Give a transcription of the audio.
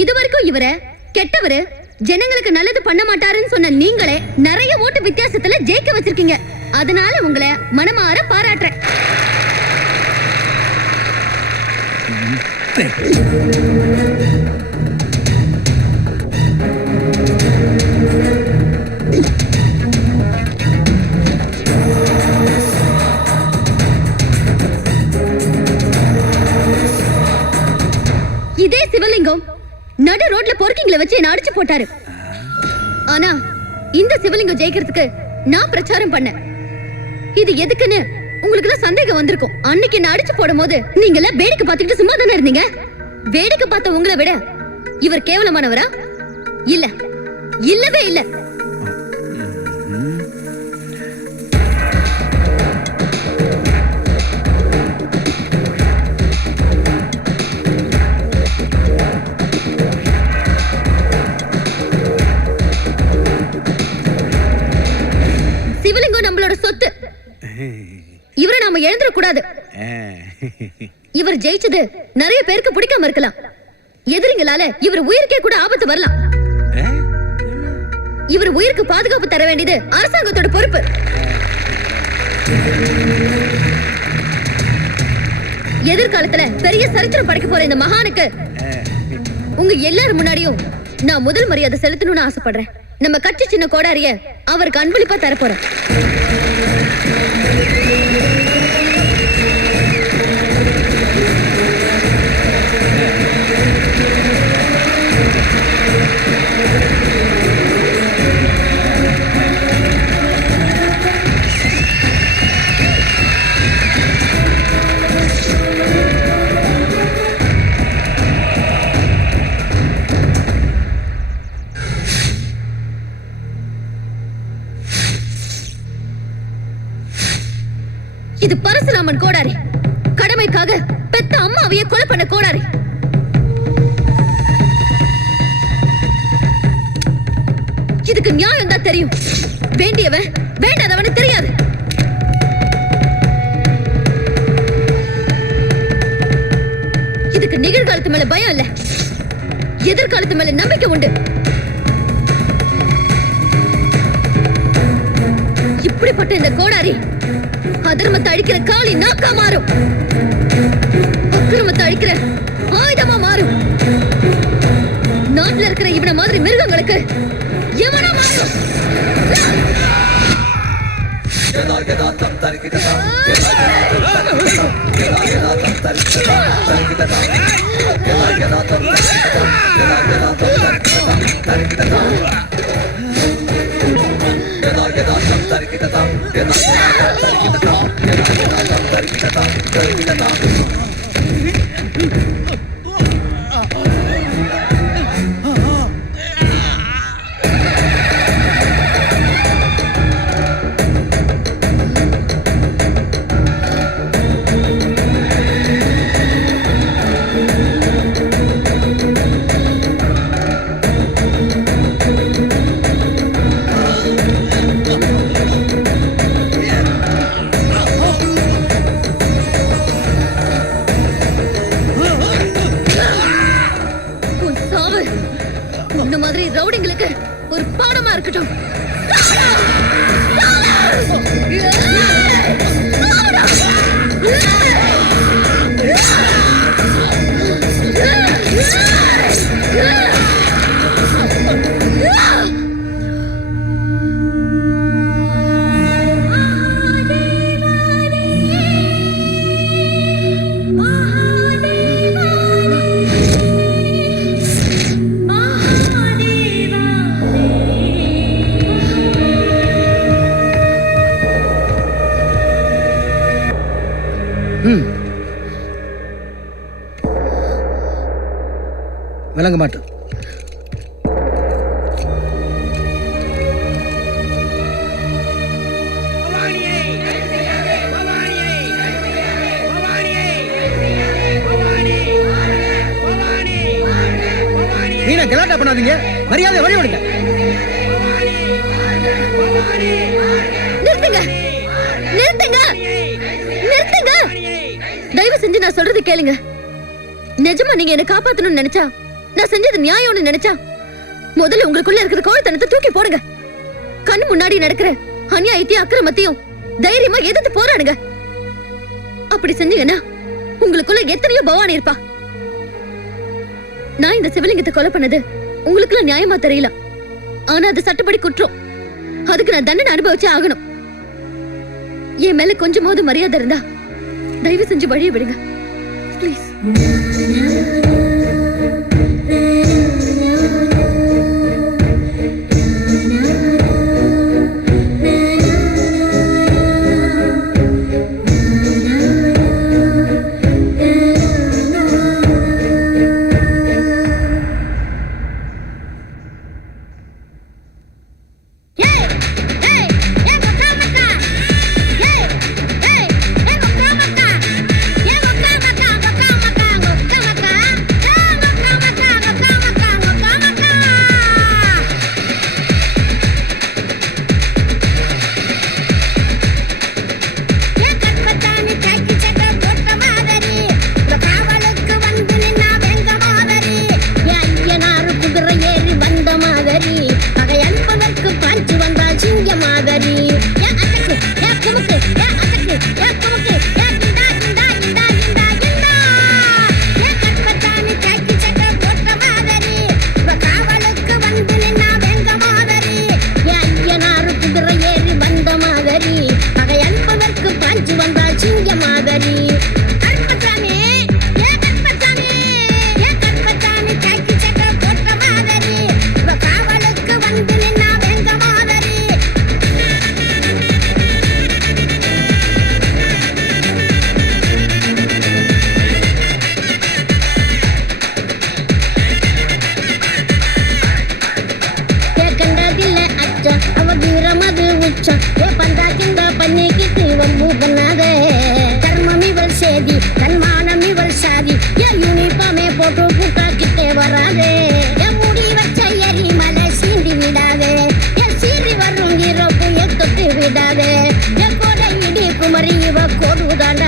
இதுவரைக்கும் இவரை கெட்டவரு, ஜனங்களுக்கு நல்லது பண்ண மாட்டாருன்னு சொன்ன நீங்களே நிறைய ஓட்டு வித்தியாசத்துல ஜெயிக்க வச்சிருக்கீங்க. அதனால உங்களை மனமாற பாராட்டுறேன். இதே சிவலிங்கம் நடு ரோட்ல பொறுக்கிங்களை வச்சு என்ன அடிச்சு போட்டாரு. ஆனா இந்த சிவலிங்கம் ஜெயிக்கிறதுக்கு நான் பிரச்சாரம் பண்ணேன். இது எதுக்குன்னு உங்களுக்கு எல்லாம் சந்தேகம் வந்திருக்கும். அன்னைக்கு என்ன அடிச்சு போடும் போது நீங்க எல்லாம் வேடிக்கை பார்த்துக்கிட்டு சும்மா தானே இருந்தீங்க. வேடிக்கை பார்த்த உங்களை விட இவர் கேவலமானவரா? இல்ல, இல்லவே இல்ல. சிவலிங்கம் நம்மளோட சொத்து. இவரை நாம எழுந்துட கூடாது. இவர் ஜெயிச்சது நிறைய பேருக்கு பிடிக்காம இருக்கலாம். எதிரிங்களால இவர் உயிருக்கே கூட ஆபத்து வரலாம். இவர் உயிருக்கு பாதுகாப்பு தர வேண்டியது அரசாங்கத்தோட பொறுப்பு. எதிர்காலத்துல பெரிய சரித்திரம் படைக்க போற இந்த மகானுக்கு உங்க எல்லாரும் முன்னாடியும் நான் முதல் மரியாதை செலுத்தணும்னு ஆசைப்படுறேன். நம்ம கட்சி சின்ன கோடாரிய அவருக்கு அன்பளிப்பா தரப்போறேன். இது பரசுராமன் கோடாரி. கடமைக்காக பெத்த அம்மாவையே கொலை பண்ண கோடாரி. இதுக்கு நியாயம் தான் தெரியும். வேண்டியவன் வேண்டாதவனு தெரியாது. இதுக்கு நிகழ்காலத்து மேல பயம் இல்ல, எதிர்காலத்து மேல நம்பிக்கை உண்டு. இப்படிப்பட்ட இந்த கோடாரி அதர்மத்தை அழிக்கிற காளி நாக்கா மாறும். அக்கிரமத்தை அழிக்கிற ஆயுதமா மாறும். நாட்டுல இருக்கிற இவன மாதிரி மிருகங்களுக்கு எவனா மாறும். ரவுடிங்களுக்கு ஒரு பாடமா இருக்கட்டும். விளங்க மாட்டேன். கலாட்டா பண்ணாதீங்க, மரியாதை வழி விடுங்க. நிறுத்துங்க, நிறுத்துங்க, நிறுத்துங்க. தயவு செஞ்சு நான் சொல்றது கேளுங்க. நிஜமா நீங்க என்ன காப்பாத்தணும்னு நினைச்சா, நான் செஞ்சது நியாயம்னு நினைச்சா, முதல்ல உங்களுக்குள்ள இருக்கிற கோழைத்தனத்தை தூக்கி போடுங்க. கண்ணு முன்னாடி நடக்கிற அநியாயத்தையும் அக்கிரமத்தையும் தைரியமா எதிர்த்து போராடுங்க. அப்படி செஞ்சீங்கன்னா உங்களுக்குள்ள எத்தனையோ பவானி இருப்பா. நான் இந்த சிவலிங்கத்தை கொலை பண்ணது உங்களுக்குள்ள நியாயமா தெரியல, ஆனா அது சட்டப்படி குற்றம். அதுக்கு நான் தண்டனை அனுபவிச்சே ஆகணும். என் மேல கொஞ்சமாவது மரியாதை இருந்தா தயவு செஞ்சு வழியை விடுங்க ப்ளீஸ். விடாதே, என் கூட இடி குமரி இவ கோடுதாண்டா.